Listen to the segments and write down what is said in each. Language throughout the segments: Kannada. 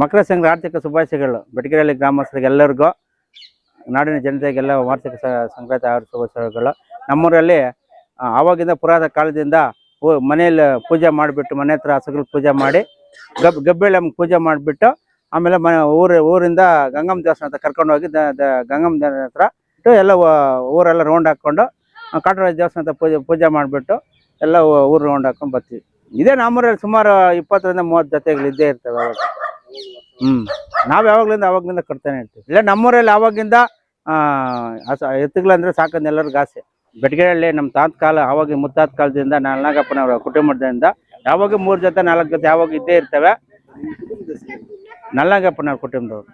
ಮಕರ ಸಂಕ್ರಾಂತಿ ಆರ್ಥಿಕ ಶುಭಾಶಯಗಳು ಬೆಟಗೇರಿ ಗ್ರಾಮಸ್ಥರಿಗೆ ಎಲ್ಲರಿಗೂ, ನಾಡಿನ ಜನತೆಗೆಲ್ಲ ವಾರ್ಷಿಕ ಸಂಕ್ರಾಂತಿ ಶುಭಾಶಯಗಳು. ನಮ್ಮೂರಲ್ಲಿ ಆವಾಗಿಂದ ಪುರಾತನ ಕಾಲದಿಂದ ಮನೆಯಲ್ಲಿ ಪೂಜೆ ಮಾಡಿಬಿಟ್ಟು, ಮನೆ ಹತ್ರ ಹಸುಗಳಿಗೆ ಪೂಜೆ ಮಾಡಿ, ಗಬ್ಬೆಳೆ ಪೂಜೆ ಮಾಡಿಬಿಟ್ಟು, ಆಮೇಲೆ ಊರಿಂದ ಗಂಗಮ್ಮ ದೇವಸ್ಥಾನ ಹತ್ರ ಕರ್ಕೊಂಡು ಹೋಗಿ ಗಂಗಮ್ಮ ದೇವಸ್ಥಾನ ಹತ್ರ ಎಲ್ಲ ಊರೆಲ್ಲ ರೌಂಡ್ ಹಾಕ್ಕೊಂಡು ಕಾಟರಾಜ ದೇವಸ್ಥಾನ ಹತ್ರ ಪೂಜೆ ಮಾಡಿಬಿಟ್ಟು ಎಲ್ಲ ಊರು ರೌಂಡ್ ಹಾಕೊಂಡು ಬರ್ತೀವಿ. ಇದೇ ನಮ್ಮೂರಲ್ಲಿ ಸುಮಾರು 20ರಿಂದ 30 ಜೊತೆಗಳು ಇದ್ದೇ ಇರ್ತವೆ ಅವಾಗ. ನಾವು ಅವಾಗ್ಲಿಂದ ಕಟ್ತಾನೆ ಇರ್ತೀವಿ. ಇಲ್ಲ ನಮ್ಮೂರಲ್ಲಿ ಆವಾಗಿಂದ ಎತ್ತುಗಳಂದ್ರೆ ಸಾಕಂದು ಎಲ್ಲರಿಗೂ ಆಸೆ. ಬೆಟಗೇರಿಯಲ್ಲಿ ನಮ್ಮ ತಾತ ಕಾಲ, ಆವಾಗ ಮುತ್ತಾತ ಕಾಲದಿಂದ ನಾಗಪ್ಪನವರ ಕುಟುಂಬದಿಂದ ಯಾವಾಗ 3 ಜೊತೆ 4 ಜೊತೆ ಯಾವಾಗ ಇದ್ದೇ ಇರ್ತವೆ. ನಲ್ಲಗಪ್ಪನವ್ರ ಕುಟುಂಬದವ್ರು.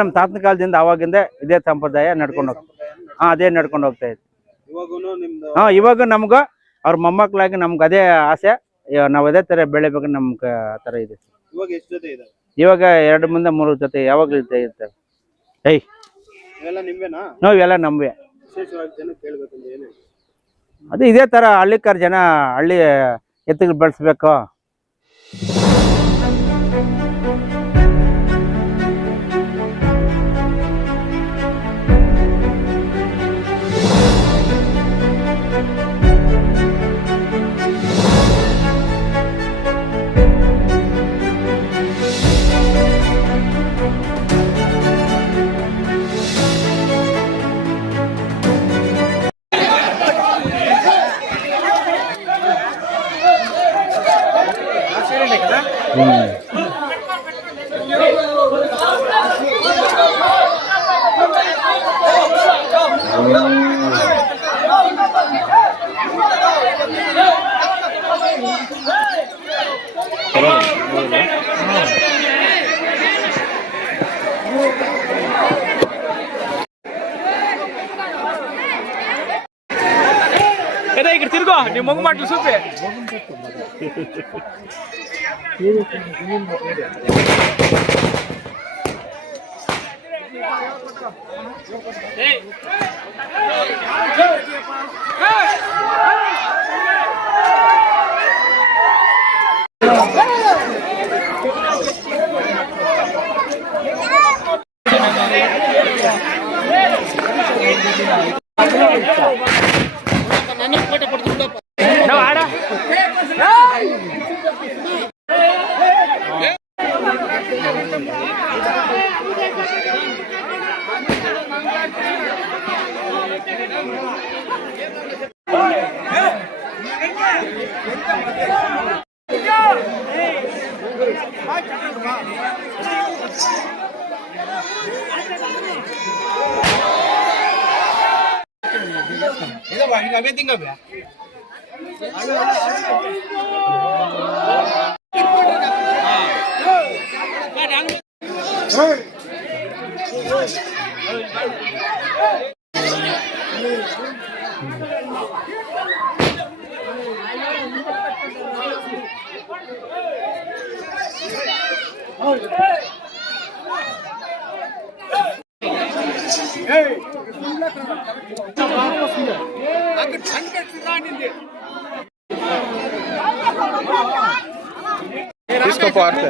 ನಮ್ಮ ತಾತನ ಕಾಲದಿಂದ ಆವಾಗಿಂದ ಇದೇ ಸಂಪ್ರದಾಯ ನಡ್ಕೊಂಡು ಅದೇ ನಡ್ಕೊಂಡು ಹೋಗ್ತಾ ಇತ್ತು. ಇವಾಗ ನಮ್ಗೆ ಅವ್ರ ಮೊಮ್ಮಕ್ಕಳಾಗಿ ನಮ್ಗೆ ಅದೇ ಆಸೆ. ನಾವು ಅದೇ ತರ ಬೆಳಿಬೇಕು ನಮ್ಗೆ ಆ ಥರ ಇದೆ. ಇವಾಗ 2-3 ಜೊತೆ ಯಾವಾಗಲೂ ಇರ್ತವೆ. ಇವೆಲ್ಲ ನಮ್ವೆ. ಅದು ಇದೇ ತರ ಹಳ್ಳಿಕಾರ ಜನ ಹಳ್ಳಿ ಎತ್ತುಗಳು ಬೆಳೆಸ್ಬೇಕು. ತಿರ್ಗೋ ನಿಮ್ಮ ಮಗು ಮಾಡ್ಲು ಸೂಪೆ इसको पारते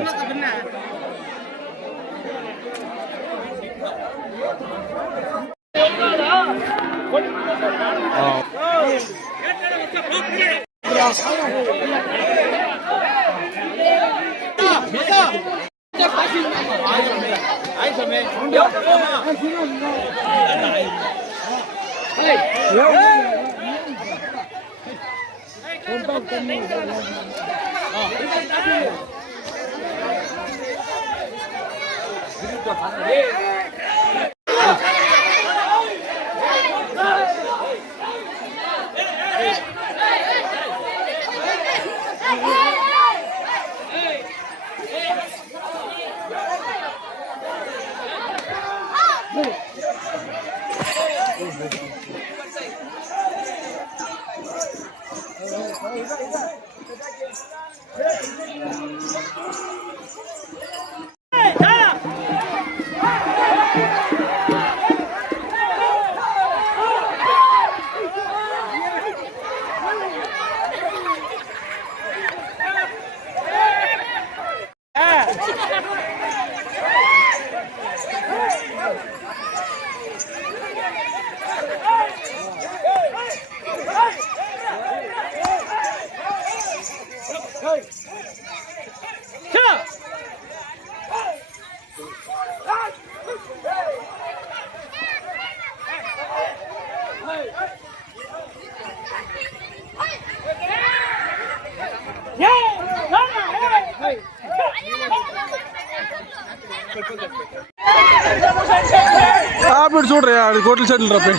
ఇప్పుడు చూడరా గోట్ల చెట్లు రప్పి